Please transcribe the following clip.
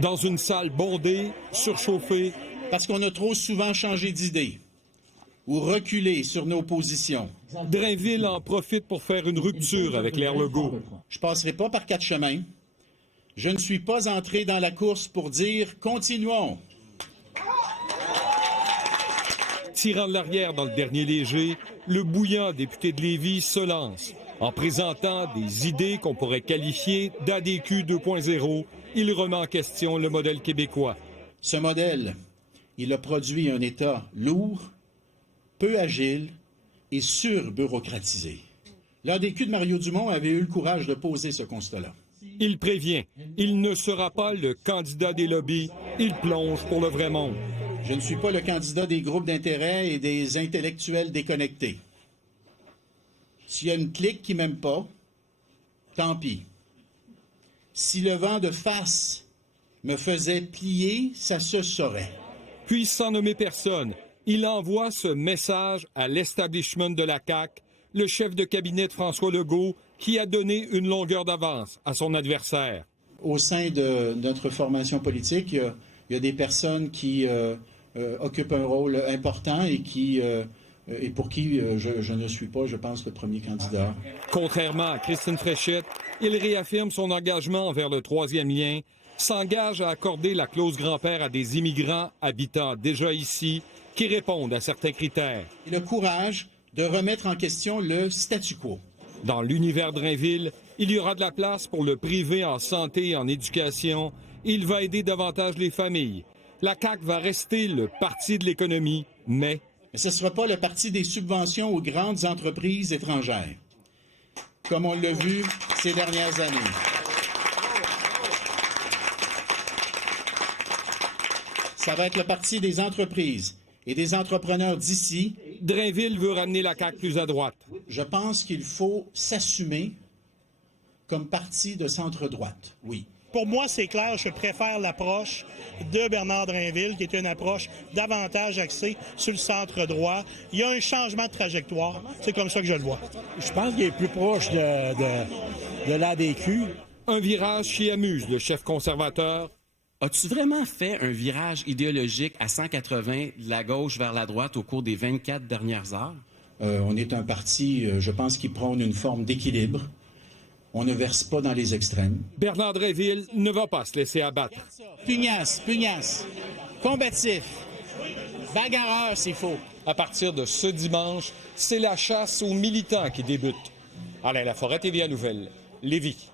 Dans une salle bondée, surchauffée, Parce qu'on a trop souvent changé d'idée ou reculé sur nos positions. Drainville en profite pour faire une rupture avec l'ère Legault. Je passerai pas par quatre chemins. Je ne suis pas entré dans la course pour dire « continuons ». Tirant de l'arrière dans le dernier léger, le bouillant député de Lévis se lance. En présentant des idées qu'on pourrait qualifier d'ADQ 2.0, il remet en question le modèle québécois. Ce modèle, il a produit un État lourd, peu agile et surbureaucratisé. L'ADQ de Mario Dumont avait eu le courage de poser ce constat-là. Il prévient, il ne sera pas le candidat des lobbies, il plonge pour le vrai monde. Je ne suis pas le candidat des groupes d'intérêt et des intellectuels déconnectés. S'il y a une clique qui m'aime pas, tant pis. Si le vent de face me faisait plier, ça se saurait. Puis, sans nommer personne, il envoie ce message à l'establishment de la CAQ, le chef de cabinet de François Legault, qui a donné une longueur d'avance à son adversaire. Au sein de notre formation politique, il y a des personnes qui occupent un rôle important et pour qui je ne suis pas, je pense, le premier candidat. Contrairement à Christine Fréchette, il réaffirme son engagement envers le troisième lien, s'engage à accorder la clause grand-père à des immigrants habitant déjà ici qui répondent à certains critères. Et le courage de remettre en question le statu quo. Dans l'univers Drainville, il y aura de la place pour le privé en santé et en éducation. Il va aider davantage les familles. La CAQ va rester le parti de l'économie, mais ce ne sera pas le parti des subventions aux grandes entreprises étrangères, comme on l'a vu ces dernières années. Ça va être le parti des entreprises et des entrepreneurs d'ici. Drainville veut ramener la CAQ plus à droite. Je pense qu'il faut s'assumer comme parti de centre-droite, oui. Pour moi, c'est clair, je préfère l'approche de Bernard Drainville, qui est une approche davantage axée sur le centre droit. Il y a un changement de trajectoire. C'est comme ça que je le vois. Je pense qu'il est plus proche de l'ADQ. Un virage qui amuse le chef conservateur. As-tu vraiment fait un virage idéologique à 180 de la gauche vers la droite au cours des 24 dernières heures? On est un parti, je pense, qui prône une forme d'équilibre. On ne verse pas dans les extrêmes. Bernard Drainville ne va pas se laisser abattre. Pugnace, combatif, bagarreur s'il faut. À partir de ce dimanche, c'est la chasse aux militants qui débute. Alain Laforêt, TVA Nouvelle, Lévis.